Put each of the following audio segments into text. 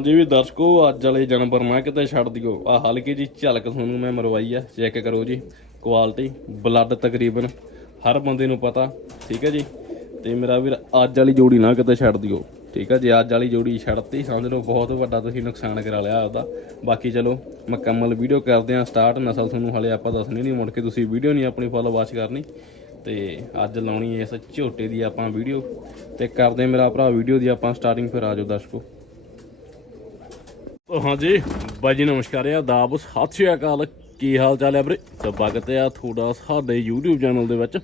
ਹਾਂਜੀ ਵੀ ਦਰਸ਼ਕੋ, ਅੱਜ ਵਾਲੇ ਜਾਨਵਰ ਨਾ ਕਿਤੇ ਛੱਡ ਦਿਓ। ਆ ਹਲਕੀ ਜੀ ਝਲਕ ਤੁਹਾਨੂੰ ਮੈਂ ਮਰਵਾਈ ਆ ਚੈੱਕ ਕਰੋ ਜੀ ਕੁਆਲਿਟੀ ਬਲੱਡ ਤਕਰੀਬਨ, ਹਰ ਬੰਦੇ ਨੂੰ ਪਤਾ, ਠੀਕ ਹੈ ਜੀ? ਤੇ ਮੇਰਾ ਵੀਰ, ਅੱਜ ਵਾਲੀ ਜੋੜੀ ਨਾ ਕਿਤੇ ਛੱਡ ਦਿਓ, ਠੀਕ ਹੈ ਜੀ? ਅੱਜ ਵਾਲੀ ਜੋੜੀ ਛੱਡਤੀ, ਸਮਝ ਲਓ, ਬਹੁਤ ਵੱਡਾ ਤੁਸੀਂ ਨੁਕਸਾਨ ਕਰਾ ਲਿਆ ਆਪਦਾ। ਬਾਕੀ ਚਲੋ, ਮੁਕੰਮਲ ਵੀਡੀਓ ਕਰਦੇ ਆ ਸਟਾਰਟ ਨਸਲ ਤੁਹਾਨੂੰ ਹਲੇ ਆਪਾਂ ਦੱਸਣੀ ਨਹੀਂ, ਮੁੜ ਕੇ ਤੁਸੀਂ ਵੀਡੀਓ ਨਹੀਂ ਆਪਣੀ ਫੋਲੋ ਵਾਚ ਕਰਨੀ। ਤੇ ਅੱਜ ਲਾਉਣੀ ਇਸ ਝੋਟੇ ਦੀ ਆਪਾਂ ਵੀਡੀਓ ਤੇ ਕਰਦੇ ਮੇਰਾ ਭਰਾ ਵੀਡੀਓ ਦੀ ਆਪਾਂ ਸਟਾਰਟਿੰਗ ਫਿਰ ਆਜੋ ਦਰਸ਼ਕੋ। ਹਾਂਜੀ ਬਾਈ ਜੀ ਨਮਸਕਾਰ ਆ ਦਾਬ ਸਤਿ ਸ਼੍ਰੀ ਅਕਾਲ। ਕੀ ਹਾਲ ਚਾਲ ਹੈ ਵੀਰੇ? ਸਵਾਗਤ ਆ ਤੁਹਾਡਾ ਸਾਡੇ YouTube ਚੈਨਲ ਦੇ ਵਿੱਚ।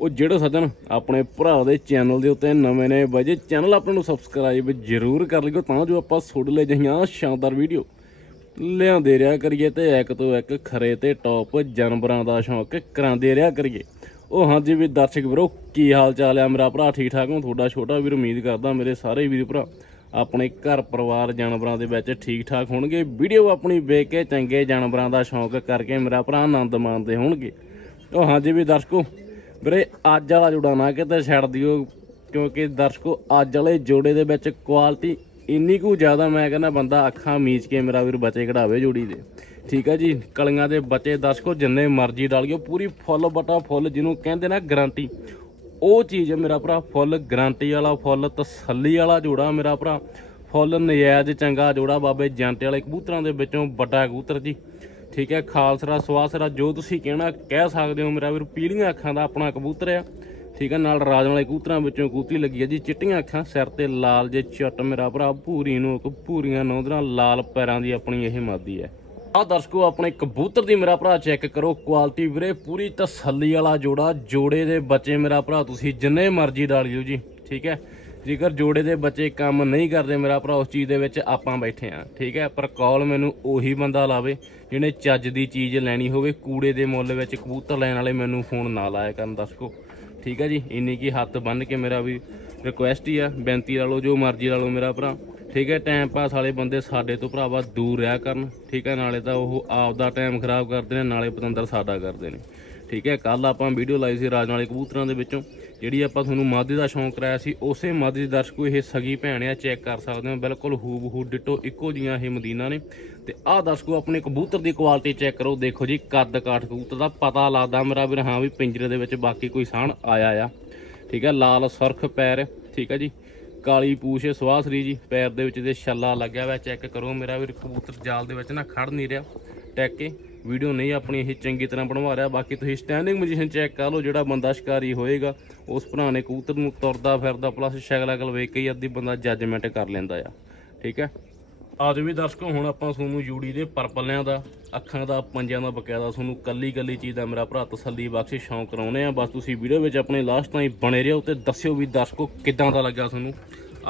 ਉਹ ਜਿਹੜੇ ਸੱਜਣ ਆਪਣੇ ਭਰਾ ਦੇ ਚੈਨਲ ਦੇ ਉੱਤੇ ਨਵੇਂ ਨੇ ਬਾਈ ਜੀ ਚੈਨਲ ਆਪਣੇ ਨੂੰ ਸਬਸਕ੍ਰਾਈਬ ਜ਼ਰੂਰ ਕਰ ਲਿਓ ਤਾਂ ਜੋ ਆਪਾਂ ਤੁਹਾਡੇ ਲਈ ਜਿਹੀਆਂ ਸ਼ਾਨਦਾਰ ਵੀਡੀਓ ਲਿਆਂਦੇ ਰਿਹਾ ਕਰੀਏ ਤੇ ਇੱਕ ਤੋਂ ਇੱਕ ਖਰੇ ਤੇ ਟੌਪ ਜਾਨਵਰਾਂ ਦਾ ਸ਼ੌਂਕ ਕਰਾਉਂਦੇ ਰਿਹਾ ਕਰੀਏ। ਉਹ ਹਾਂਜੀ ਵੀ ਦਰਸ਼ਕ ਵੀਰੋ, ਕੀ ਹਾਲ ਚਾਲ ਆ ਮੇਰਾ ਭਰਾ? ਠੀਕ ਠਾਕ ਹੋ? ਤੁਹਾਡਾ ਛੋਟਾ ਵੀਰ ਉਮੀਦ ਕਰਦਾ ਮੇਰੇ ਸਾਰੇ ਵੀਰ ਭਰਾ ਆਪਣੇ ਘਰ ਪਰਿਵਾਰ ਜਾਨਵਰਾਂ ਦੇ ਵਿੱਚ ਠੀਕ ਠਾਕ ਹੋਣਗੇ। ਵੀਡੀਓ ਆਪਣੀ ਵੇਖ ਕੇ ਚੰਗੇ ਜਾਨਵਰਾਂ ਦਾ ਸ਼ੌਂਕ ਕਰਕੇ ਮੇਰਾ ਭਰਾ ਆਨੰਦ ਮਾਣਦੇ ਹੋਣਗੇ। ਉਹ ਹਾਂਜੀ ਵੀ ਦਰਸ਼ਕੋ, ਵੀਰੇ ਅੱਜ ਵਾਲਾ ਜੋੜਾ ਨਾ ਕਿਤੇ ਛੱਡ ਦਿਓ, ਕਿਉਂਕਿ ਦਰਸ਼ਕੋ, ਅੱਜ ਵਾਲੇ ਜੋੜੇ ਦੇ ਵਿੱਚ ਕੁਆਲਿਟੀ ਇੰਨੀ ਕੁ ਜ਼ਿਆਦਾ ਮੈਂ ਕਹਿੰਦਾ ਬੰਦਾ ਅੱਖਾਂ ਮੀਚ ਕੇ ਮੇਰਾ ਵੀਰ ਬੱਚੇ ਕਢਾਵੇ ਜੋੜੀ ਦੇ। ਠੀਕ ਹੈ ਜੀ, ਕਲੀਆਂ ਦੇ ਬੱਚੇ ਦਰਸ਼ਕੋ, ਜਿੰਨੇ ਮਰਜ਼ੀ ਡਾਲਿਓ, ਪੂਰੀ ਫੁੱਲ ਬਟਾ ਫੁੱਲ ਜਿਹਨੂੰ ਕਹਿੰਦੇ ਨਾ ਗਾਰੰਟੀ ਉਹ ਚੀਜ਼ ਹੈ ਮੇਰਾ ਭਰਾ ਫੁੱਲ ਗਰੰਟੀ ਵਾਲਾ, ਫੁੱਲ ਤਸੱਲੀ ਵਾਲਾ ਜੋੜਾ ਮੇਰਾ ਭਰਾ। ਫੁੱਲ ਨਜਾਇਜ਼ ਚੰਗਾ ਜੋੜਾ ਬਾਬੇ ਜੰਟੇ ਵਾਲੇ ਕਬੂਤਰਾਂ ਦੇ ਵਿੱਚੋਂ ਵੱਡਾ ਕਬੂਤਰ ਜੀ। ਠੀਕ ਹੈ ਖਾਲਸਰਾ ਸਵਾਸਰਾ ਜੋ ਤੁਸੀਂ ਕਹਿਣਾ, ਕਹਿ ਸਕਦੇ ਹੋ ਮੇਰਾ ਵੀਰ, ਪੀਲੀਆਂ ਅੱਖਾਂ ਦਾ ਆਪਣਾ ਕਬੂਤਰ ਆ। ਠੀਕ ਹੈ, ਨਾਲ ਰਾਜਨ ਵਾਲੇ ਕਬੂਤਰਾਂ ਵਿੱਚੋਂ ਕੂਤੀ ਲੱਗੀ ਹੈ ਜੀ, ਚਿੱਟੀਆਂ ਅੱਖਾਂ, ਸਿਰ ਤੇ ਲਾਲ ਜੇ ਚੱਟ ਮੇਰਾ ਭਰਾ, ਭੂਰੀ ਨੂੰ ਭੂਰੀਆਂ ਨੌਂਦਰਾਂ, ਲਾਲ ਪੈਰਾਂ ਦੀ ਆਪਣੀ ਇਹ ਮਾਦੀ ਹੈ। ਆ ਦਰਸ਼ਕੋ, ਆਪਣੇ ਕਬੂਤਰ ਦੀ ਮੇਰਾ ਭਰਾ ਚੈੱਕ ਕਰੋ। ਕੁਆਲਿਟੀ ਵੀਰੇ, ਪੂਰੀ ਤਸੱਲੀ ਵਾਲਾ ਜੋੜਾ, ਜੋੜੇ ਦੇ ਬੱਚੇ ਮੇਰਾ ਭਰਾ, ਤੁਸੀਂ ਜਿੰਨੇ ਮਰਜ਼ੀ ਡਾਲਿਓ ਜੀ, ਠੀਕ ਹੈ? ਜੇਕਰ ਜੋੜੇ ਦੇ ਬੱਚੇ ਕੰਮ ਨਹੀਂ ਕਰਦੇ ਮੇਰਾ ਭਰਾ, ਉਸ ਚੀਜ਼ ਦੇ ਵਿੱਚ ਆਪਾਂ ਬੈਠੇ ਆ ਠੀਕ ਹੈ? ਪਰ ਕਾਲ ਮੈਨੂੰ ਉਹੀ ਬੰਦਾ ਲਾਵੇ, ਜਿਹਨੇ ਚੱਜ ਦੀ ਚੀਜ਼ ਲੈਣੀ ਹੋਵੇ, ਕੂੜੇ ਦੇ ਮੁੱਲ ਵਿੱਚ ਕਬੂਤਰ ਲੈਣ ਵਾਲੇ ਮੈਨੂੰ ਫੋਨ ਨਾ ਲਾਇਆ ਕਰਨ ਦਰਸ਼ਕੋ, ਠੀਕ ਹੈ ਜੀ? ਇੰਨੀ ਕੀ ਹੱਥ ਬੰਨ ਕੇ ਮੇਰਾ ਵੀ ਰਿਕੁਐਸਟ ਹੀ ਆ, ਬੇਨਤੀ ਲਾ ਲਓ, ਜੋ ਮਰਜ਼ੀ ਲਾ ਲਓ ਮੇਰਾ ਭਰਾ। ਠੀਕ ਹੈ ਟਾਈਮ ਪਾਸ ਵਾਲੇ ਬੰਦੇ ਸਾਡੇ ਤੋਂ ਭਰਾਵਾ ਦੂਰ ਰਿਹਾ ਕਰਨ, ਠੀਕ ਹੈ, ਨਾਲੇ ਤਾਂ ਉਹ ਆਪ ਦਾ ਟਾਈਮ ਖਰਾਬ ਕਰਦੇ ਨੇ, ਨਾਲੇ ਪਤੰਦਰ ਸਾਡਾ ਕਰਦੇ ਨੇ। ਠੀਕ ਹੈ ਕੱਲ ਆਪਾਂ ਵੀਡੀਓ ਲਾਈ ਸੀ ਰਾਜ ਨਾਲੇ ਕਬੂਤਰਾਂ ਦੇ ਵਿੱਚੋਂ, ਜਿਹੜੀ ਆਪਾਂ ਤੁਹਾਨੂੰ ਮਾਦੀ ਦਾ ਸ਼ੌਂਕ ਕਰਾਇਆ ਸੀ, ਉਸੇ ਮਾਦੀ ਦੀ ਦਰਸ਼ਕੋ ਇਹ ਸਗੀ ਭੈਣ ਆ ਚੈੱਕ ਕਰ ਸਕਦੇ ਹੋ, ਬਿਲਕੁਲ ਹੂਬ ਹੂ ਡਿਟੋ ਇੱਕੋ ਜੀਆਂ ਇਹ ਮਦੀਨਾ ਨੇ। ਤੇ ਆਹ ਦਰਸ਼ਕੋ, ਆਪਣੇ ਕਬੂਤਰ ਦੀ ਕੁਆਲਿਟੀ ਚੈੱਕ ਕਰੋ, ਦੇਖੋ ਜੀ, ਕੱਦ ਕਾਠ ਕਬੂਤਰ ਦਾ ਪਤਾ ਲੱਗਦਾ, ਮੇਰਾ ਵੀਰ, ਹਾਂ ਵੀ ਪਿੰਜਰੇ ਦੇ ਵਿੱਚ ਬਾਕੀ ਕੋਈ ਸਾਣ ਆਇਆ ਆ। ਠੀਕ ਹੈ, ਲਾਲ ਸੁਰਖ ਪੈਰ, ਠੀਕ ਹੈ ਜੀ। ਕਾਲੀ ਪੂਛ ਸਵਾਸਰੀ ਜੀ, ਪੈਰ ਦੇ ਵਿੱਚ ਦੇ ਛੱਲਾ ਲੱਗਿਆ ਹੋਇਆ ਚੈੱਕ ਕਰੋ। ਮੇਰਾ ਵੀ ਕਬੂਤਰ ਜਾਲ ਦੇ ਵਿੱਚ ਨਾ ਖੜ ਨਹੀਂ ਰਿਹਾ। ਟੈਕ ਕੇ ਵੀਡੀਓ ਨਹੀਂ ਆਪਣੀ ਇਹ ਚੰਗੀ ਤਰ੍ਹਾਂ ਬਣਵਾ ਰਿਹਾ। ਬਾਕੀ ਤੁਸੀਂ ਸਟੈਂਡਿੰਗ ਪੋਜੀਸ਼ਨ ਚੈੱਕ ਕਰ ਲਓ, ਜਿਹੜਾ ਬੰਦਾ ਸ਼ਿਕਾਰੀ ਹੋਏਗਾ, ਉਸ ਭਰਾ ਨੇ ਕਬੂਤਰ ਨੂੰ ਤੁਰਦਾ ਫਿਰਦਾ ਪਲੱਸ ਸ਼ਕਲ ਅਕਲ ਵੇਖ ਕੇ ਹੀ ਅੱਧੀ ਬੰਦਾ ਜੱਜਮੈਂਟ ਕਰ ਲੈਂਦਾ ਆ। ਠੀਕ ਹੈ? ਆਜ ਵੀ ਦਰਸ਼ਕੋ, ਹੁਣ ਆਪਾਂ ਤੁਹਾਨੂੰ ਜੂੜੀ ਦੇ ਪਰਪਲਿਆਂ ਦਾ, ਅੱਖਾਂ ਦਾ ਪੰਜਾਂ ਦਾ ਬਕਾਇਦਾ ਤੁਹਾਨੂੰ ਕੱਲੀ ਕੱਲੀ ਚੀਜ਼ ਦਾ ਮੇਰਾ ਭਰਾ ਤਸੱਲੀ ਬਖਸ਼ ਸ਼ੌਂਕ ਕਰਾਉਨੇ ਆ ਬਸ ਤੁਸੀਂ ਵੀਡੀਓ ਵਿੱਚ ਆਪਣੇ ਲਾਸਟ ਤਾਈਂ ਬਣੇ ਰਹੋ ਤੇ ਦੱਸਿਓ ਵੀ ਦਰਸ਼ਕੋ ਕਿੱਦਾਂ ਦਾ ਲੱਗਾ ਤੁਹਾਨੂੰ।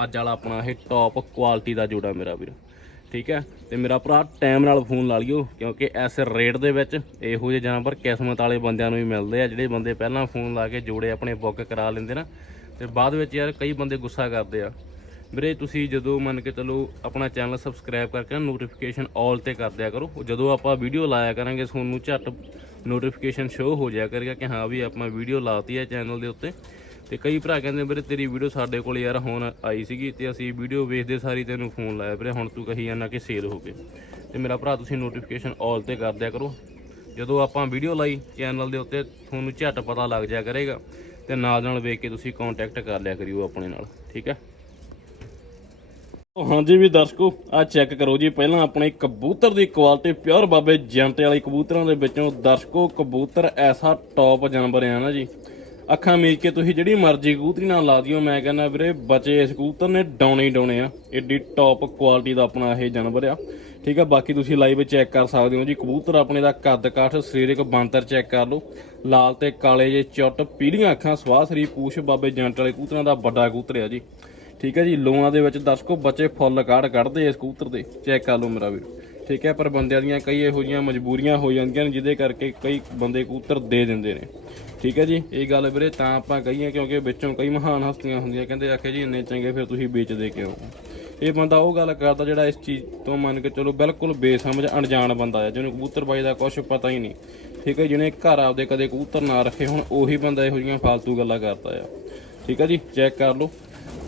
ਅੱਜ ਵਾਲਾ ਆਪਣਾ ਇਹ ਟੌਪ ਕੁਆਲਿਟੀ ਦਾ ਜੋੜਾ ਮੇਰਾ ਵੀਰ। ਠੀਕ ਹੈ? ਤੇ ਮੇਰਾ ਭਰਾ ਟਾਈਮ ਨਾਲ ਫੋਨ ਲਾ ਲਿਓ, ਕਿਉਂਕਿ ਇਸ ਰੇਟ ਦੇ ਵਿੱਚ ਇਹੋ ਜਿਹੇ ਜਾਨਵਰ ਕਿਸਮਤ ਵਾਲੇ ਬੰਦਿਆਂ ਨੂੰ ਹੀ ਮਿਲਦੇ ਆ, ਜਿਹੜੇ ਬੰਦੇ ਪਹਿਲਾਂ ਫੋਨ ਲਾ ਕੇ ਜੋੜੇ ਆਪਣੇ ਬੁੱਕ ਕਰਾ ਲੈਂਦੇ ਨਾ। ਤੇ ਬਾਅਦ ਵਿੱਚ ਯਾਰ ਕਈ ਬੰਦੇ ਗੁੱਸਾ ਕਰਦੇ ਆ। ਵੀਰੇ, ਤੁਸੀਂ ਜਦੋਂ ਮੰਨ ਕੇ ਚਲੋ ਆਪਣਾ ਚੈਨਲ ਸਬਸਕ੍ਰਾਈਬ ਕਰਕੇ ਨੋਟੀਫਿਕੇਸ਼ਨ ਆਲ ਤੇ ਕਰ ਦਿਆ ਕਰੋ। ਜਦੋਂ ਆਪਾਂ ਵੀਡੀਓ ਲਾਇਆ ਕਰਾਂਗੇ, ਤੁਹਾਨੂੰ ਝੱਟ ਨੋਟੀਫਿਕੇਸ਼ਨ ਸ਼ੋ ਹੋ ਜਾਇਆ ਕਰੇਗਾ ਕਿ ਹਾਂ ਵੀ ਆਪਾਂ ਵੀਡੀਓ ਲਾਤੀ ਹੈ ਚੈਨਲ ਦੇ ਉੱਤੇ। ਤੇ ਕਈ ਭਰਾ ਕਹਿੰਦੇ, ਵੀਰੇ, ਤੇਰੀ ਵੀਡੀਓ ਸਾਡੇ ਕੋਲ ਯਾਰ ਹੁਣ ਆਈ ਸੀਗੀ ਤੇ ਅਸੀਂ ਵੀਡੀਓ ਵੇਖਦੇ ਸਾਰੀ ਤੈਨੂੰ ਫੋਨ ਲਾਇਆ। ਵੀਰੇ, ਹੁਣ ਤੂੰ ਕਹੀ ਜਾਂਦਾ ਕਿ ਸੇਲ ਹੋ ਗਏ। ਤੇ ਮੇਰਾ ਭਰਾ, ਤੁਸੀਂ ਨੋਟੀਫਿਕੇਸ਼ਨ ਆਲ ਤੇ ਕਰ ਦਿਆ ਕਰੋ। ਜਦੋਂ ਆਪਾਂ ਵੀਡੀਓ ਲਾਈ ਚੈਨਲ ਦੇ ਉੱਤੇ, ਤੁਹਾਨੂੰ ਝੱਟ ਪਤਾ ਲੱਗ ਜਾਇਆ ਕਰੇਗਾ। ਤੇ ਨਾਲ ਨਾਲ ਵੇਖ ਕੇ ਤੁਸੀਂ ਕੰਟੈਕਟ ਕਰ ਲਿਆ ਕਰਿਓ ਆਪਣੇ ਨਾਲ। ਠੀਕ ਹੈ? ਹਾਂਜੀ ਵੀ ਦਰਸ਼ਕੋ ਆ ਚੈੱਕ ਕਰੋ ਜੀ, ਪਹਿਲਾਂ ਆਪਣੇ ਕਬੂਤਰ ਦੀ ਕੁਆਲਿਟੀ ਪਿਓਰ ਬਾਬੇ ਜੰਟੇ ਵਾਲੀ ਕਬੂਤਰਾਂ ਦੇ ਵਿੱਚੋਂ ਦਰਸ਼ਕੋ, ਕਬੂਤਰ ਐਸਾ ਟੌਪ ਜਾਨਵਰ ਆ ਨਾ ਜੀ। ਅੱਖਾਂ ਮੀਚ ਕੇ ਤੁਸੀਂ ਜਿਹੜੀ ਮਰਜ਼ੀ ਕਬੂਤਰੀ ਨਾਲ ਲਾ ਦਿਓ, ਮੈਂ ਕਹਿੰਦਾ ਵੀਰੇ ਬਚੇ ਇਸ ਕਬੂਤਰ ਨੇ ਡਾਉਣੇ ਹੀ ਡਾਉਣੇ ਆ। ਏਡੀ ਟੌਪ ਕੁਆਲਿਟੀ ਦਾ ਆਪਣਾ ਇਹ ਜਾਨਵਰ ਆ। ਠੀਕ ਆ, ਬਾਕੀ ਤੁਸੀਂ ਲਾਈਵ ਚੈੱਕ ਕਰ ਸਕਦੇ ਹੋ ਜੀ, ਕਬੂਤਰ ਆਪਣੇ ਦਾ ਕੱਦ ਕਾਠ, ਸਰੀਰਕ ਬੰਤਰ ਚੈੱਕ ਕਰ ਲਓ। ਲਾਲ ਤੇ ਕਾਲੇ ਜੇ ਚੁੱਟ, ਪੀਲੀਆਂ ਅੱਖਾਂ, ਸਵਾਹ ਸਰੀ ਪੂਛ ਬਾਬੇ ਜੰਟ ਵਾਲੇ ਕਬੂਤਰਾਂ ਦਾ ਵੱਡਾ ਕਬੂਤਰ ਆ ਜੀ। ਠੀਕ ਹੈ ਜੀ ਲੋਆਂ ਦੇ ਵਿੱਚ ਦਰਸ਼ਕੋ ਬੱਚੇ ਫੁੱਲ ਕਾੜ ਕੱਢਦੇ ਇਸ ਕਬੂਤਰ ਦੇ, ਚੈੱਕ ਕਰ ਲਓ ਮੇਰਾ ਵੀਰ। ਠੀਕ ਹੈ, ਪਰ ਬੰਦਿਆਂ ਦੀਆਂ ਕਈ ਇਹੋ ਜਿਹੀਆਂ ਮਜਬੂਰੀਆਂ ਹੋ ਜਾਂਦੀਆਂ ਨੇ, ਜਿਹਦੇ ਕਰਕੇ ਕਈ ਬੰਦੇ ਕਬੂਤਰ ਦੇ ਦਿੰਦੇ ਨੇ। ਠੀਕ ਹੈ ਜੀ, ਇਹ ਗੱਲ ਵੀਰੇ ਤਾਂ ਆਪਾਂ ਕਹੀਏ ਕਿਉਂਕਿ ਵਿੱਚੋਂ ਕਈ ਮਹਾਨ ਹਸਤੀਆਂ ਹੁੰਦੀਆਂ, ਕਹਿੰਦੇ ਆਖੇ ਜੀ, ਇੰਨੇ ਚੰਗੇ ਫਿਰ ਤੁਸੀਂ ਵੇਚਦੇ ਕਿਉਂ? ਇਹ ਬੰਦਾ ਉਹ ਗੱਲ ਕਰਦਾ ਜਿਹੜਾ ਇਸ ਚੀਜ਼ ਤੋਂ ਮੰਨ ਕੇ ਚਲੋ ਬਿਲਕੁਲ ਬੇਸਮਝ, ਅਣਜਾਣ ਬੰਦਾ ਹੈ, ਜਿਹਨੂੰ ਕਬੂਤਰ ਬਾਈ ਦਾ ਕੁਝ ਪਤਾ ਹੀ ਨਹੀਂ। ਠੀਕ ਹੈ, ਜਿਹਨੇ ਘਰ ਆਪਦੇ ਕਦੇ ਕਬੂਤਰ ਨਾ ਰੱਖੇ ਹੁਣ, ਉਹੀ ਬੰਦਾ ਇਹੋ ਜਿਹੀਆਂ ਫालतू ਗੱਲਾਂ ਕਰਦਾ ਆ। ਠੀਕ ਹੈ ਜੀ, ਚੈੱਕ ਕਰ ਲਓ।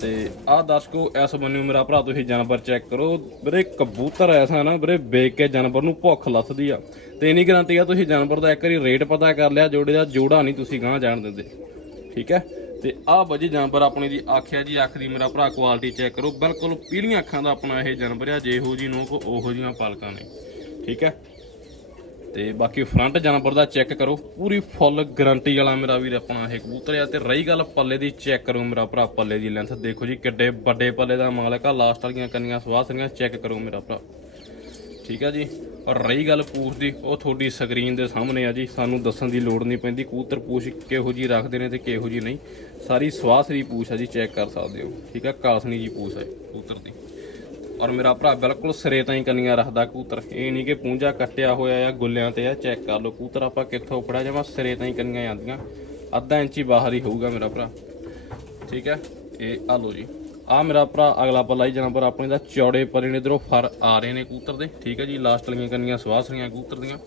ਤੇ ਆਹ ਦਰਸ਼ਕੋ, ਇਸ ਬੰਨਿਓ ਮੇਰਾ ਭਰਾ, ਤੁਸੀਂ ਜਾਨਵਰ ਚੈੱਕ ਕਰੋ। ਵੀਰੇ, ਕਬੂਤਰ ਐਸਾ ਨਾ, ਵੀਰੇ, ਵੇਖ ਕੇ ਜਾਨਵਰ ਨੂੰ ਭੁੱਖ ਲੱਥਦੀ ਆ। ਤੇ ਇਨੀ ਗਰੰਟੀ ਆ, ਤੁਸੀਂ ਜਾਨਵਰ ਦਾ ਇੱਕ ਵਾਰੀ ਰੇਟ ਪਤਾ ਕਰ ਲਿਆ, ਜੋੜੇ ਦਾ ਜੋੜਾ ਨਹੀਂ ਤੁਸੀਂ ਗਾਂ ਜਾਣ ਦਿੰਦੇ। ਠੀਕ ਹੈ? ਤੇ ਆਹ ਵਜੀ ਜਾਨਵਰ ਆਪਣੀ ਦੀ ਆਖਿਆ ਜੀ, ਅੱਖ ਦੀ ਮੇਰਾ ਭਰਾ ਕੁਆਲਿਟੀ ਚੈੱਕ ਕਰੋ। ਬਿਲਕੁਲ ਪੀਲੀਆਂ ਅੱਖਾਂ ਦਾ ਆਪਣਾ ਇਹ ਜਾਨਵਰ ਆ, ਜਿਹੋ ਜੀ ਨੋਕ, ਉਹੋ ਜੀਆਂ ਪਾਲਕਾਂ ਨੇ। ਠੀਕ ਹੈ? ਤੇ ਬਾਕੀ ਫਰੰਟ ਜਾਨਵਰ ਦਾ ਚੈੱਕ ਕਰੋ। ਪੂਰੀ ਫੁੱਲ ਗਾਰੰਟੀ ਵਾਲਾ ਮੇਰਾ ਵੀਰ ਆਪਣਾ ਇਹ ਕਬੂਤਰ ਆ ਤੇ ਰਹੀ ਗੱਲ ਪੱਲੇ ਦੀ ਚੈੱਕ ਕਰੋ ਮੇਰਾ ਭਰਾ, ਪੱਲੇ ਦੀ ਲੈਂਥ ਦੇਖੋ ਜੀ ਕਿੱਡੇ ਵੱਡੇ ਪੱਲੇ ਦਾ ਮਾਲਕ ਆ। ਲਾਸਟ ਵਾਲੀਆਂ ਕੰਨੀਆਂ ਸਵਾਹ ਸਰੀਆਂ ਚੈੱਕ ਕਰੋ ਮੇਰਾ ਭਰਾ। ਠੀਕ ਆ ਜੀ? ਔਰ ਰਹੀ ਗੱਲ ਪੂਛ ਦੀ, ਉਹ ਤੁਹਾਡੀ ਸਕਰੀਨ ਦੇ ਸਾਹਮਣੇ ਆ ਜੀ। ਸਾਨੂੰ ਦੱਸਣ ਦੀ ਲੋੜ ਨਹੀਂ ਪੈਂਦੀ, ਕਬੂਤਰ ਪੂਛ ਕਿਹੋ ਜੀ ਰੱਖਦੇ ਨੇ ਤੇ ਕਿਹੋ ਜੀ ਨਹੀਂ। ਸਾਰੀ ਸਵਾਹ ਸਰੀ ਪੂਛ ਆ ਜੀ ਚੈੱਕ ਕਰ ਸਕਦੇ ਹੋ। ਠੀਕ ਆ? ਕਾਸਨੀ ਜੀ ਪੂਛ ਹੈ ਕਬੂਤਰ ਦੀ। ਔਰ ਮੇਰਾ ਭਰਾ ਬਿਲਕੁਲ ਸਿਰੇ ਤਾਂ ਹੀ ਕੰਨੀਆਂ ਰੱਖਦਾ ਕੂਤਰ। ਇਹ ਨਹੀਂ ਕਿ ਪੂੰਝਾ ਕੱਟਿਆ ਹੋਇਆ ਆ, ਗੁੱਲਿਆਂ ਤੇ ਆ, ਚੈੱਕ ਕਰ ਲਓ ਕੂਤਰ ਆਪਾਂ ਕਿੱਥੋਂ ਫੜਿਆ ਜਾਵਾਂ, ਸਿਰੇ ਤਾਂ ਹੀ ਕੰਨੀਆਂ ਜਾਂਦੀਆਂ। ਅੱਧਾ ਇੰਚੀ ਬਾਹਰ ਹੀ ਹੋਊਗਾ ਮੇਰਾ ਭਰਾ। ਠੀਕ ਹੈ? ਇਹ ਆ ਲਓ ਜੀ। ਆ ਮੇਰਾ ਭਰਾ ਅਗਲਾ ਪੱਲਾ ਹੀ ਜਾਨਵਰ ਆਪਣੇ ਦਾ ਚੌੜੇ ਪਰੇ ਨੇ ਇਧਰੋਂ ਫਰ ਆ ਰਹੇ ਨੇ ਕੂਤਰ ਦੇ। ਠੀਕ ਹੈ ਜੀ ਲਾਸਟ ਵਾਲੀਆਂ ਕੰਨੀਆਂ ਸਵਾਸਰੀਆਂ ਕੂਤਰ ਦੀਆਂ।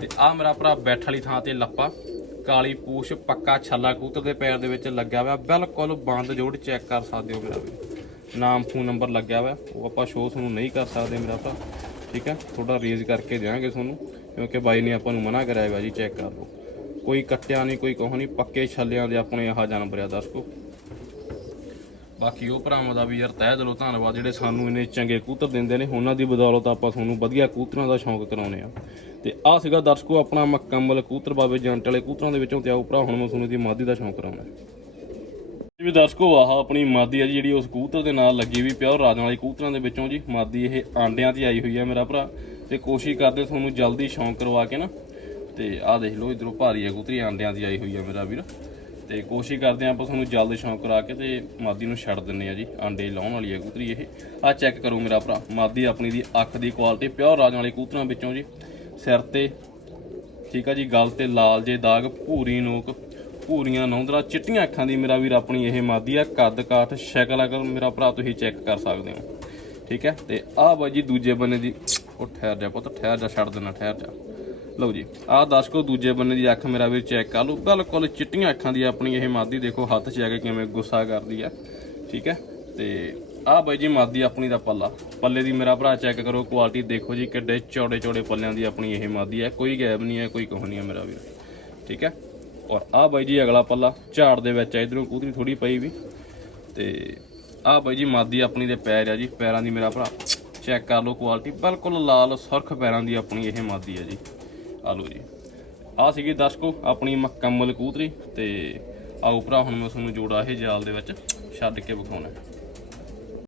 ਤੇ ਆ ਮੇਰਾ ਭਰਾ ਬੈਠ ਵਾਲੀ ਥਾਂ ਤੇ ਲੱਪਾ। ਕਾਲੀ ਪੂਛ, ਪੱਕਾ ਛੱਲਾ ਕੂਤਰ ਦੇ ਪੈਰ ਦੇ ਵਿੱਚ ਲੱਗਿਆ ਹੋਇਆ। ਬਿਲਕੁਲ ਬੰਦ ਜੋੜ ਚੈੱਕ ਕਰ ਸਕਦੇ ਹੋ ਮੇਰਾ ਵੀ। ਨਾਮ ਫੋਨ ਨੰਬਰ ਲੱਗਿਆ ਹੋਇਆ, ਉਹ ਆਪਾਂ ਸ਼ੋਅ ਤੁਹਾਨੂੰ ਨਹੀਂ ਕਰ ਸਕਦੇ ਮੇਰਾ ਭਰਾ, ਠੀਕ ਹੈ? ਥੋੜਾ ਰੇਜ਼ ਕਰਕੇ ਦੇਵਾਂਗੇ ਤੁਹਾਨੂੰ, ਕਿਉਂਕਿ ਬਾਈ ਨੇ ਆਪਾਂ ਨੂੰ ਮਨਾ ਕਰਿਆ ਹੈਗਾ ਜੀ ਚੈੱਕ ਕਰ ਲਓ। ਕੋਈ ਕੱਟਿਆ ਨਹੀਂ, ਕੋਈ ਕੋਹ ਨਹੀਂ, ਪੱਕੇ ਛੱਲਿਆਂ ਦੇ ਆਪਣੇ ਆਹ ਜਾਨਵਰ ਆ ਦਰਸ਼ਕੋ ਬਾਕੀ ਉਹ ਭਰਾਵਾਂ ਦਾ ਵੀ ਯਾਰ ਤਹਿ ਦਿਲੋਂ ਧੰਨਵਾਦ, ਜਿਹੜੇ ਸਾਨੂੰ ਇੰਨੇ ਚੰਗੇ ਕੂਤਰ ਦਿੰਦੇ ਨੇ, ਉਹਨਾਂ ਦੀ ਬਦੌਲਤ ਆਪਾਂ ਤੁਹਾਨੂੰ ਵਧੀਆ ਕੂਤਰਾਂ ਦਾ ਸ਼ੌਂਕ ਕਰਾਉਨੇ ਆ ਤੇ ਆਹ ਸੀਗਾ ਦਰਸ਼ਕੋ ਆਪਣਾ ਮੁਕੰਮਲ ਕੂਤਰ, ਬਾਬੇ ਜੰਟ ਵਾਲੇ ਕੂਤਰਾਂ ਦੇ ਵਿੱਚੋਂ ਤੇ ਆਓ ਭਰਾ, ਹੁਣ ਮੈਂ ਤੁਹਾਨੂੰ ਦੀ ਮਾਦੀ ਦਾ ਸ਼ੌਂਕ ਕਰਾਉਣਾ ਜੀ ਦਰਸ਼ਕੋ ਆਹ ਆਪਣੀ ਮਾਦੀ ਆ ਜੀ, ਜਿਹੜੀ ਉਸ ਕਬੂਤਰ ਦੇ ਨਾਲ ਲੱਗੀ ਵੀ ਪਿਓਰ ਰਾਜਾਂ ਵਾਲੇ ਕਬੂਤਰਾਂ ਦੇ ਵਿੱਚੋਂ ਜੀ। ਮਾਦੀ ਇਹ ਆਂਡਿਆਂ ਤੇ ਆਈ ਹੋਈ ਹੈ ਮੇਰਾ ਭਰਾ। ਤੇ ਕੋਸ਼ਿਸ਼ ਕਰਦੇ ਤੁਹਾਨੂੰ ਜਲਦੀ ਸ਼ੌਂਕ ਕਰਵਾ ਕੇ ਨਾ, ਤੇ ਆਹ ਦੇਖ ਲਓ ਇਧਰੋਂ ਭਾਰੀ ਆ ਕਬੂਤਰੀ ਆਂਡਿਆਂ ਦੀ ਆਈ ਹੋਈ ਹੈ ਮੇਰਾ ਵੀਰ। ਤੇ ਕੋਸ਼ਿਸ਼ ਕਰਦੇ ਆ ਆਪਾਂ ਤੁਹਾਨੂੰ ਜਲਦੀ ਸ਼ੌਂਕ ਕਰਾ ਕੇ ਤੇ ਮਾਦੀ ਨੂੰ ਛੱਡ ਦਿੰਨੇ ਆ ਜੀ, ਆਂਡੇ ਲਾਉਣ ਵਾਲੀ ਹੈ ਕਬੂਤਰੀ ਇਹ। ਆ ਚੈੱਕ ਕਰੋ ਮੇਰਾ ਭਰਾ, ਮਾਦੀ ਆਪਣੀ ਦੀ ਅੱਖ ਦੀ ਕੁਆਲਿਟੀ ਪਿਓਰ ਰਾਜਾਂ ਵਾਲੇ ਕਬੂਤਰਾਂ ਵਿੱਚੋਂ ਜੀ। ਸਿਰ ਤੇ, ਠੀਕ ਆ ਜੀ, ਗਲ ਤੇ ਲਾਲ ਜੇ ਦਾਗ, ਭੂਰੀ ਨੋਕ। ਭੂਰੀਆਂ ਨੌਂਦਰਾ ਚਿੱਟੀਆਂ ਅੱਖਾਂ ਦੀ ਮੇਰਾ ਵੀਰ ਆਪਣੀ ਇਹ ਮਾਦੀ ਆ, ਕੱਦ ਕਾਠ, ਸ਼ਕਲ ਅਗਰ ਮੇਰਾ ਭਰਾ ਤੁਸੀਂ ਚੈੱਕ ਕਰ ਸਕਦੇ ਹੋ। ਠੀਕ ਹੈ? ਤੇ ਆਹ ਬਾਈ ਜੀ ਦੂਜੇ ਬੰਨੇ ਦੀ ਉਹ ਠਹਿਰ ਜਾ ਪੁੱਤ, ਠਹਿਰ ਜਾ, ਛੱਡ ਦੇਣਾ ਠਹਿਰ ਜਾ। ਲਓ ਜੀ, ਆਹ ਦੱਸ ਦਰਸ਼ਕੋ ਦੂਜੇ ਬੰਨੇ ਦੀ ਅੱਖ ਮੇਰਾ ਵੀਰ ਚੈੱਕ ਕਰ ਲਓ। ਬਿਲਕੁਲ ਚਿੱਟੀਆਂ ਅੱਖਾਂ ਦੀ ਆਪਣੀ ਇਹ ਮਾਦੀ ਦੇਖੋ, ਹੱਥ 'ਚ ਆ ਕੇ ਕਿਵੇਂ ਗੁੱਸਾ ਕਰਦੀ ਆ। ਠੀਕ ਹੈ? ਤੇ ਆਹ ਬਾਈ ਜੀ ਮਾਦੀ ਆਪਣੀ ਦਾ ਪੱਲਾ। ਪੱਲੇ ਦੀ ਮੇਰਾ ਭਰਾ ਚੈੱਕ ਕਰੋ ਕੁਆਲਿਟੀ ਦੇਖੋ ਜੀ ਕਿੱਡੇ ਚੌੜੇ ਚੌੜੇ ਪੱਲਿਆਂ ਦੀ ਆਪਣੀ ਇਹ ਮਾਦੀ ਹੈ ਕੋਈ ਗੈਪ ਨਹੀਂ ਹੈ, ਕੋਈ ਕੋਹ ਨਹੀਂ ਹੈ ਮੇਰਾ ਵੀਰ। ਠੀਕ ਹੈ? ਔਰ ਆਹ ਬਾਈ ਜੀ ਅਗਲਾ ਪੱਲਾ, ਝਾੜ ਦੇ ਵਿੱਚ ਇਧਰੋਂ ਕੂਤਰੀ ਥੋੜੀ ਪਈ ਵੀ। ਤੇ ਆਹ ਬਾਈ ਜੀ ਮਾਦੀ ਆਪਣੀ ਦੇ ਪੈਰ ਆ ਜੀ, ਪੈਰਾਂ ਦੀ ਮੇਰਾ ਭਰਾ ਚੈੱਕ ਕਰ ਲਓ ਕੁਆਲਿਟੀ ਬਿਲਕੁਲ ਲਾਲ, ਸੁਰਖ ਪੈਰਾਂ ਦੀ ਆਪਣੀ ਇਹ ਮਾਦੀ ਆ ਜੀ। ਆ ਲਓ ਜੀ। ਆਹ ਸੀਗੀ ਦਰਸ਼ਕੋ ਆਪਣੀ ਮੁਕੰਮਲ ਕੂਤਰੀ ਤੇ ਆਓ ਭਰਾ, ਹੁਣ ਮੈਂ ਤੁਹਾਨੂੰ ਜੋੜਾ ਇਹ ਜਾਲ ਦੇ ਵਿੱਚ ਛੱਡ ਕੇ ਵਿਖਾਉਣਾ।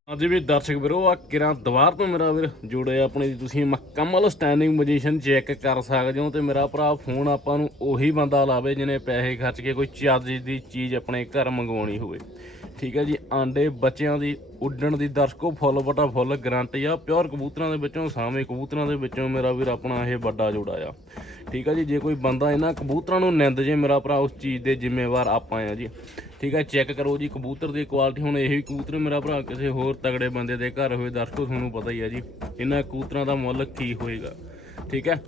ਹਾਂਜੀ ਵੀ ਦਰਸ਼ਕ ਵੀਰੋ ਆ ਕਿਰਾਂ ਦੁਬਾਰ ਤੋਂ ਮੇਰਾ ਵੀਰ ਜੁੜੇ ਆਪਣੇ ਤੁਸੀਂ ਮੁਕੰਮਲ ਸਟੈਂਡਿੰਗ ਪੋਜੀਸ਼ਨ ਚੈੱਕ ਕਰ ਸਕਦੇ ਹੋ ਤੇ ਮੇਰਾ ਭਰਾ ਫੋਨ ਆਪਾਂ ਨੂੰ ਉਹੀ ਬੰਦਾ ਲਾਵੇ ਜਿਹਨੇ ਪੈਸੇ ਖਰਚ ਕੇ ਕੋਈ ਚਾਰਜ ਦੀ ਚੀਜ਼ ਆਪਣੇ ਘਰ ਮੰਗਵਾਉਣੀ ਹੋਵੇ। ਠੀਕ ਹੈ ਜੀ, ਆਂਡੇ ਬੱਚਿਆਂ ਦੀ, ਉੱਡਣ ਦੀ, ਦਰਸ਼ਕੋ ਫੁੱਲ ਬਟਾ ਫੁੱਲ, ਗਰੰਟੀ ਆ ਪਿਓਰ ਕਬੂਤਰਾਂ ਦੇ ਵਿੱਚੋਂ, ਸਾਵੇਂ ਕਬੂਤਰਾਂ ਦੇ ਵਿੱਚੋਂ ਮੇਰਾ ਵੀਰ ਆਪਣਾ ਇਹ ਵੱਡਾ ਜੋੜਾ ਆ। ਠੀਕ ਆ ਜੀ, ਜੇ ਕੋਈ ਬੰਦਾ ਇਹਨਾਂ ਕਬੂਤਰਾਂ ਨੂੰ ਨਿੰਦ ਜੇ ਮੇਰਾ ਭਰਾ ਉਸ ਚੀਜ਼ ਦੇ ਜ਼ਿੰਮੇਵਾਰ ਆਪਾਂ ਆ ਜੀ। ਠੀਕ ਹੈ ਚੈੱਕ ਕਰੋ ਜੀ, ਕਬੂਤਰ ਦੀ ਕੁਆਲਿਟੀ ਹੁਣ ਇਹੀ ਕਬੂਤਰ ਮੇਰਾ ਭਰਾ, ਕਿਸੇ ਹੋਰ ਤਗੜੇ ਬੰਦੇ ਦੇ ਘਰ ਹੋਏ ਦਰਸ਼ਕੋ, ਤੁਹਾਨੂੰ ਪਤਾ ਹੀ ਆ ਜੀ, ਇਹਨਾਂ ਕਬੂਤਰਾਂ ਦਾ ਮੁੱਲ ਕੀ ਹੋਏਗਾ। ਠੀਕ ਹੈ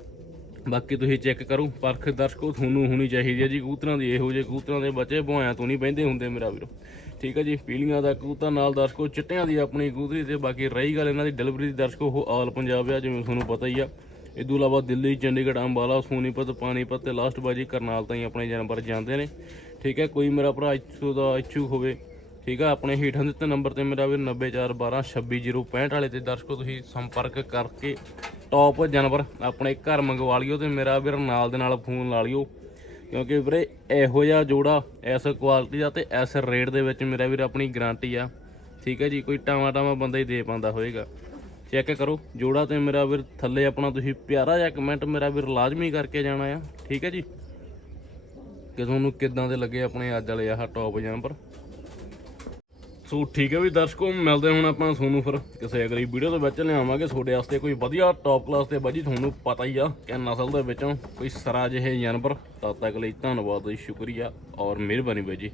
ਬਾਕੀ ਤੁਸੀਂ ਚੈੱਕ ਕਰੋ ਪਰਖ ਦਰਸ਼ਕੋ, ਤੁਹਾਨੂੰ ਹੋਣੀ ਚਾਹੀਦੀ ਹੈ ਜੀ, ਕਬੂਤਰਾਂ ਦੀ ਇਹੋ ਜਿਹੇ ਕਬੂਤਰਾਂ ਦੇ ਬੱਚੇ ਭੋਇਆਂ ਤੋਂ ਨਹੀਂ ਬਹਿੰਦੇ ਹੁੰਦੇ ਮੇਰਾ ਵੀਰੋ। ਠੀਕ ਹੈ ਜੀ, ਪੀਲੀਆਂ ਦਾ ਕਬੂਤਰ ਨਾਲ ਦਰਸ਼ਕੋ, ਚਿੱਟਿਆਂ ਦੀ ਆਪਣੀ ਕਬੂਤਰੀ ਤੇ ਬਾਕੀ ਰਹੀ ਗੱਲ ਇਹਨਾਂ ਦੀ ਡਿਲੀਵਰੀ ਦੀ ਦਰਸ਼ਕੋ, ਉਹ ਆਲ ਪੰਜਾਬ ਆ, ਜਿਵੇਂ ਤੁਹਾਨੂੰ ਪਤਾ ਹੀ ਆ। ਇਹ ਤੋਂ ਇਲਾਵਾ ਦਿੱਲੀ, ਚੰਡੀਗੜ੍ਹ, ਅੰਬਾਲਾ, ਸੋਨੀਪਤ, ਪਾਣੀਪਤ ਤੇ ਲਾਸਟ ਬਾਜੀ ਕਰਨਾਲ ਤਾਈਂ ਆਪਣੇ ਜਾਨਵਰ ਜਾਂਦੇ ਨੇ। ਠੀਕ ਹੈ, ਕੋਈ ਮੇਰਾ ਭਰਾ ਇੱਥੋਂ ਦਾ ਇੱਛੂ ਹੋਵੇ, ਠੀਕ ਆ, ਆਪਣੇ ਹੇਠਾਂ ਦਿੱਤੇ ਨੰਬਰ ਤੇ ਮੇਰਾ ਵੀਰ 9412266065 ਵਾਲੇ ਤੇ ਦਰਸ਼ਕੋ ਤੁਸੀਂ ਸੰਪਰਕ ਕਰਕੇ ਟੌਪ ਜਾਨਵਰ ਆਪਣੇ ਘਰ ਮੰਗਵਾ ਲਿਓ ਤੇ ਮੇਰਾ ਵੀਰ ਨਾਲ ਦੇ ਨਾਲ ਫੋਨ ਲਾ ਲਿਓ। ਕਿਉਂਕਿ ਵੀਰੇ, ਇਹੋ ਜਿਹਾ ਜੋੜਾ, ਇਸ ਕੁਆਲਿਟੀ ਦਾ ਤੇ ਇਸ ਰੇਟ ਦੇ ਵਿੱਚ ਮੇਰਾ ਵੀਰ ਆਪਣੀ ਗਾਰੰਟੀ ਆ। ਠੀਕ ਹੈ ਜੀ, ਕੋਈ ਟਾਵਾ ਟਾਵਾ ਬੰਦਾ ਹੀ ਦੇ ਪਾਉਂਦਾ ਹੋਏਗਾ। ਚੈੱਕ ਕਰੋ, ਜੋੜਾ ਤੇ ਮੇਰਾ ਵੀਰ ਥੱਲੇ ਆਪਣਾ ਤੁਸੀਂ ਪਿਆਰਾ ਜਿਹਾ ਕਮੈਂਟ ਮੇਰਾ ਵੀਰ ਲਾਜ਼ਮੀ ਕਰਕੇ ਜਾਣਾ ਆ, ਠੀਕ ਹੈ ਜੀ? ਕਿ ਤੁਹਾਨੂੰ ਕਿੱਦਾਂ ਦੇ ਲੱਗੇ ਆਪਣੇ ਅੱਜ ਵਾਲੇ ਆਹ ਟੌਪ ਜਾਨਵਰ? ਸੋ ਠੀਕ ਹੈ ਵੀ ਦਰਸ਼ਕੋ, ਮਿਲਦੇ ਹੁਣ ਆਪਾਂ ਤੁਹਾਨੂੰ ਫਿਰ ਕਿਸੇ ਅਗਲੀ ਵੀਡੀਓ ਦੇ ਵਿੱਚ ਲਿਆਵਾਂਗੇ। ਤੁਹਾਡੇ ਵਾਸਤੇ ਕੋਈ ਵਧੀਆ ਟੌਪ ਕਲਾਸ ਤੇ ਬਾਜੀ, ਤੁਹਾਨੂੰ ਪਤਾ ਹੀ ਆ ਕਿ ਨਸਲ ਦੇ ਵਿੱਚੋਂ ਕੋਈ ਸਰਾ ਜਿਹੇ ਜਾਨਵਰ, ਤਦ ਤੱਕ ਲਈ ਧੰਨਵਾਦ ਜੀ ਸ਼ੁਕਰੀਆ ਔਰ ਮਿਹਰਬਾਨੀ ਬਾਈ ਜੀ